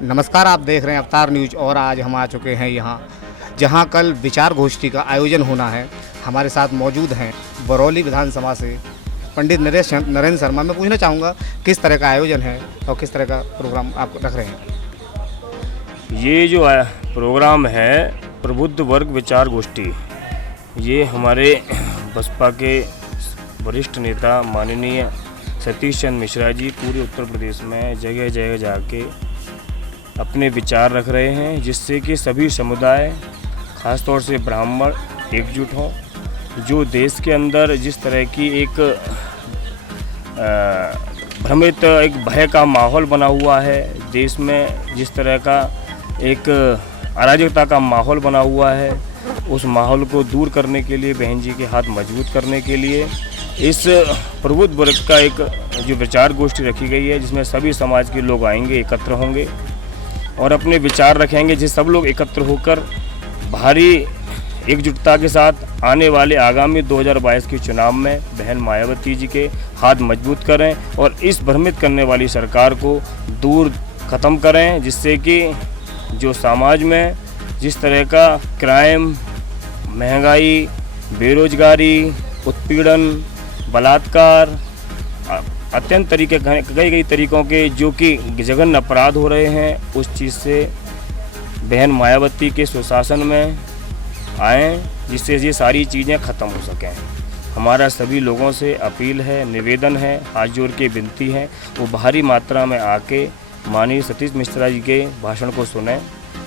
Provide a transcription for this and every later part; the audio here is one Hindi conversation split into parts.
नमस्कार, आप देख रहे हैं अवतार न्यूज और आज हम आ चुके हैं यहाँ जहाँ कल विचार गोष्ठी का आयोजन होना है। हमारे साथ मौजूद हैं बरौली विधानसभा से पंडित नरेंद्र शर्मा। मैं पूछना चाहूँगा किस तरह का आयोजन है और किस तरह का प्रोग्राम आप रख रहे हैं। ये जो प्रोग्राम है प्रबुद्ध वर्ग विचार गोष्ठी, ये हमारे बसपा के वरिष्ठ नेता माननीय सतीश चंद्र मिश्रा जी पूरे उत्तर प्रदेश में जगह जगह जाके अपने विचार रख रहे हैं, जिससे कि सभी समुदाय ख़ासतौर से ब्राह्मण एकजुट हों। जो देश के अंदर जिस तरह की एक भ्रमित एक भय का माहौल बना हुआ है, देश में जिस तरह का एक अराजकता का माहौल बना हुआ है, उस माहौल को दूर करने के लिए, बहन जी के हाथ मजबूत करने के लिए इस प्रबुद्ध वर्ग का एक जो विचार गोष्ठी रखी गई है, जिसमें सभी समाज के लोग आएंगे, एकत्र होंगे और अपने विचार रखेंगे, जिस सब लोग एकत्र होकर भारी एकजुटता के साथ आने वाले आगामी 2022 के चुनाव में बहन मायावती जी के हाथ मजबूत करें और इस भ्रमित करने वाली सरकार को दूर ख़त्म करें, जिससे कि जो समाज में जिस तरह का क्राइम, महंगाई, बेरोजगारी, उत्पीड़न, बलात्कार, अत्यंत कई तरीक़ों के जो कि जघन्य अपराध हो रहे हैं, उस चीज़ से बहन मायावती के सुशासन में आएँ, जिससे ये सारी चीज़ें ख़त्म हो सकें। हमारा सभी लोगों से अपील है, निवेदन है, हाथ जोड़ के विनती है, वो भारी मात्रा में आके माननीय सतीश मिश्रा जी के भाषण को सुनें,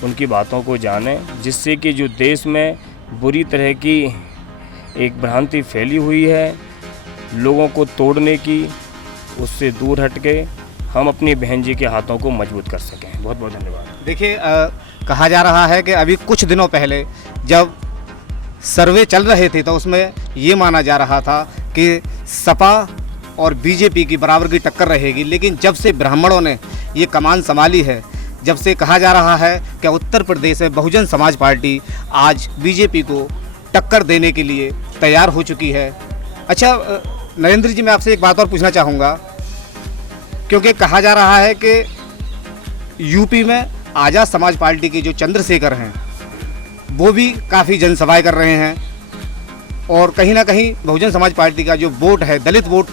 उनकी बातों को जानें, जिससे कि जो देश में बुरी तरह की एक भ्रांति फैली हुई है लोगों को तोड़ने की, उससे दूर हट के हम अपनी बहन जी के हाथों को मजबूत कर सकें। बहुत बहुत धन्यवाद। देखिए, कहा जा रहा है कि अभी कुछ दिनों पहले जब सर्वे चल रहे थे तो उसमें ये माना जा रहा था कि सपा और बीजेपी की बराबर की टक्कर रहेगी, लेकिन जब से ब्राह्मणों ने ये कमान संभाली है, जब से कहा जा रहा है कि उत्तर प्रदेश में बहुजन समाज पार्टी आज बीजेपी को टक्कर देने के लिए तैयार हो चुकी है। अच्छा नरेंद्र जी, मैं आपसे एक बात और पूछना चाहूँगा, क्योंकि कहा जा रहा है कि यूपी में आज़ाद समाज पार्टी के जो चंद्रशेखर हैं वो भी काफ़ी जनसभाएं कर रहे हैं और कहीं ना कहीं बहुजन समाज पार्टी का जो वोट है दलित वोट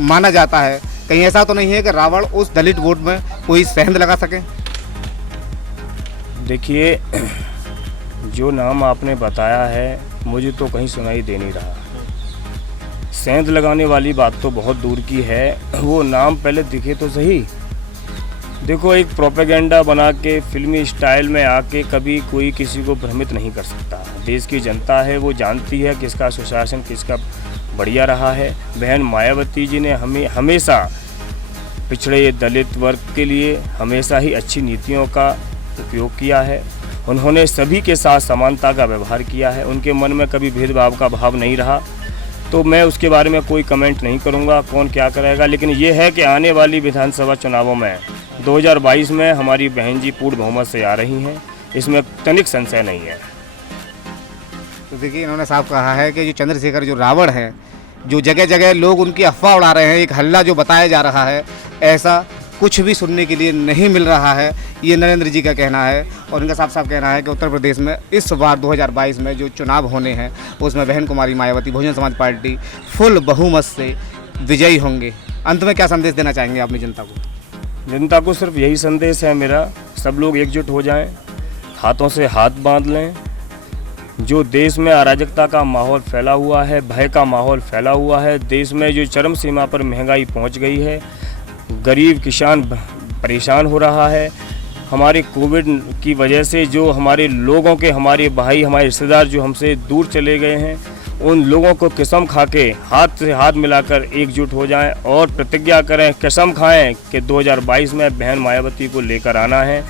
माना जाता है। कहीं ऐसा तो नहीं है कि रावण उस दलित वोट में कोई सेंध लगा सके? देखिए, जो नाम आपने बताया है मुझे तो कहीं सुनाई दे नहीं रहा। सेंध लगाने वाली बात तो बहुत दूर की है, वो नाम पहले दिखे तो सही। देखो, एक प्रोपेगेंडा बना के फिल्मी स्टाइल में आके कभी कोई किसी को भ्रमित नहीं कर सकता। देश की जनता है, वो जानती है किसका सुशासन किसका बढ़िया रहा है। बहन मायावती जी ने हमें हमेशा पिछड़े दलित वर्ग के लिए हमेशा ही अच्छी नीतियों का उपयोग किया है। उन्होंने सभी के साथ समानता का व्यवहार किया है, उनके मन में कभी भेदभाव का भाव नहीं रहा। तो मैं उसके बारे में कोई कमेंट नहीं करूंगा कौन क्या करेगा, लेकिन ये है कि आने वाली विधानसभा चुनावों में 2022 में हमारी बहन जी पूर्ण बहुमत से आ रही हैं, इसमें तनिक संशय नहीं है। तो देखिए, इन्होंने साफ कहा है कि जो चंद्रशेखर जो रावण है, जो जगह जगह लोग उनकी अफवाह उड़ा रहे हैं, एक हल्ला जो बताया जा रहा है, ऐसा कुछ भी सुनने के लिए नहीं मिल रहा है, ये नरेंद्र जी का कहना है। और इनका साफ साफ कहना है कि उत्तर प्रदेश में इस बार 2022 में जो चुनाव होने हैं उसमें बहन कुमारी मायावती बहुजन समाज पार्टी फुल बहुमत से विजयी होंगे। अंत में क्या संदेश देना चाहेंगे अपनी जनता को? जनता को सिर्फ यही संदेश है मेरा, सब लोग एकजुट हो जाएं, हाथों से हाथ बांध लें। जो देश में अराजकता का माहौल फैला हुआ है, भय का माहौल फैला हुआ है, देश में जो चरम सीमा पर महंगाई पहुंच गई है, गरीब किसान परेशान हो रहा है, हमारे कोविड की वजह से जो हमारे लोगों के, हमारे भाई, हमारे रिश्तेदार जो हमसे दूर चले गए हैं, उन लोगों को कसम खा के हाथ से हाथ मिलाकर एकजुट हो जाएं और प्रतिज्ञा करें, कसम खाएं कि 2022 में बहन मायावती को लेकर आना है।